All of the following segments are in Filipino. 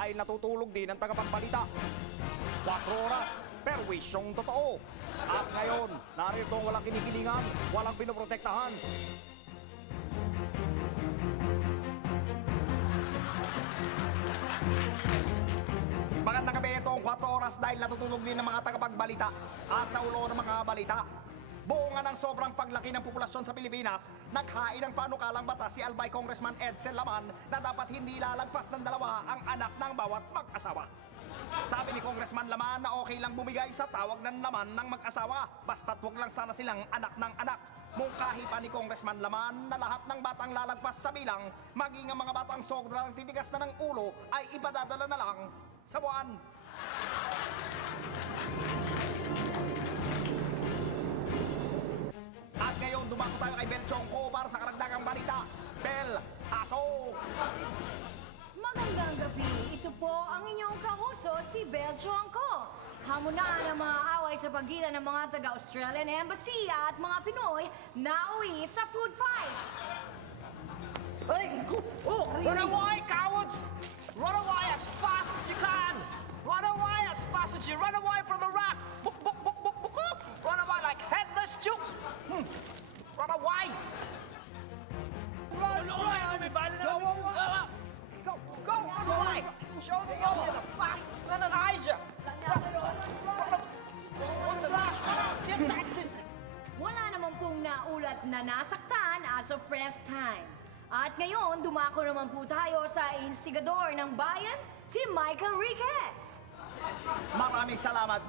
dahil natutulog din ang tagapagbalita. 4 oras, perwisyong totoo. At ngayon, narito ang walang kinikilingan, walang pinoprotektahan. Magandang gabi, ito ang 4 oras dahil natutulog din ng mga tagapagbalita at sa ulo ng mga balita. Buongan ng sobrang paglaki ng populasyon sa Pilipinas, naghain ng panukalang batas si Albay Congressman Edsel Laman na dapat hindi lalagpas ng 2 ang anak ng bawat mag-asawa. Sabi ni Congressman Laman na okay lang bumigay sa tawag ng laman ng mag-asawa, basta't huwag lang sana silang anak ng anak. Mungkahi pa ni Congressman Laman na lahat ng batang lalagpas sa bilang, maging ang mga batang sobrang titigas na ng ulo ay ipadadala na lang sa buwan. At ngayon, dumako tayo kay Bel Chongko para sa karagdagang balita. Bel, pasok! Magandang gabi. Ito po ang inyong kauso, si Bel Chongko. Hamunan ang mga away sa pagitan ng mga taga-Australian Embassy at mga Pinoy na uwi sa food fight. Run away, cowards! Run away as fast as you can! Run away as fast as you run away from Iraq! Book, book, book, book, book, book! Run away like headless chooks! Run away! Run away! Go away! Go away! Show the world you're the fast Elijah! What's the rush? Get back this! Wala naman pong naulat na nasaktan as of press time. At ngayon, dumako naman po tayo sa instigador ng bayan, si Michael Riquez. Maraming salamat.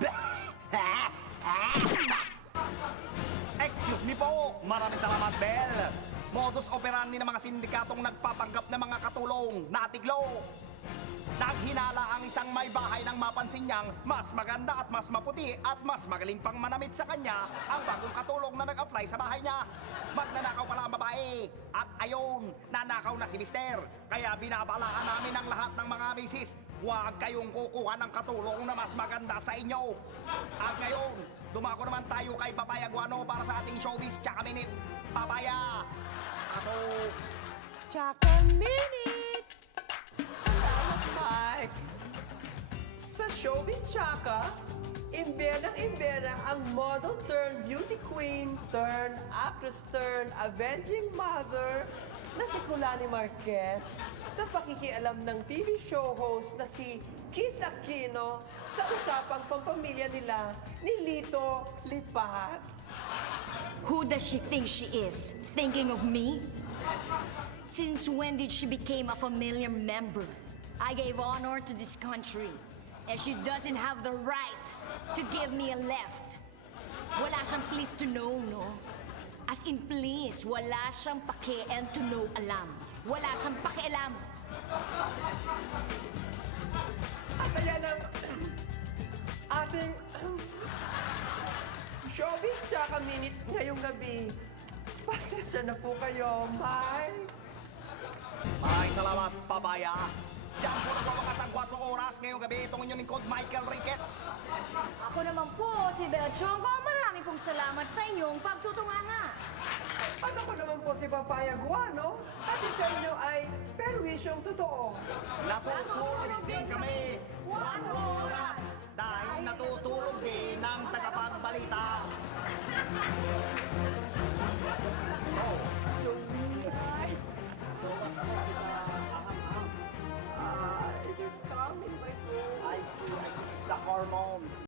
Excuse me po. Maraming salamat, Bel. Modus operandi ng mga sindikatong nagpapanggap ng mga katulong, natiglo. Naghinala ang isang may bahay nang mapansin niyang mas maganda at mas maputi at mas magaling pang manamit sa kanya ang bagong katulong na nag-apply sa bahay niya. Magnanakaw pala ang babae. At ayun, nanakaw na si Mister. Kaya binabalaan namin ang lahat ng mga misis. Huwag kayong kukuha ng katulong na mas maganda sa inyo. At ngayon, dumako naman tayo kay Papaya Guano para sa ating showbiz tsaka minute. Papaya! Ato! Tsaka minute! Salamat, Mike! Sa Showbiz Tsaka, imbena ang model turn beauty queen turn actress turn avenging mother na si Kulani Marquez sa pakikialam ng TV show host na si Kiss Aquino sa usapang pampamilya nila ni Lito Lipat. Who does she think she is? Thinking of me? Since when did she become a familiar member? I gave honor to this country, and she doesn't have the right to give me a left. Wala siyang please to know, no? As in please, wala siyang pake and to know alam. Wala siyang pakialam. At ayan ang ating Showbiz Tsaka Minute ngayong gabi. Pasensya na po kayo, Mike. Maraming salamat, Papaya. Diyan po nagwawakas ang 4 oras ngayong gabi. Itong inyong lingkod, Michael Riquez. Ako naman po, si Bel Chongko. Marami pong salamat sa inyong pagtutunganga. At ako naman po si Papaya Guano. At sa inyo ay perwisyong totoo. Natutulog din kami 4 oras dahil natutulog din ng tagapagbalita. It is coming, my friend. I see the hormones.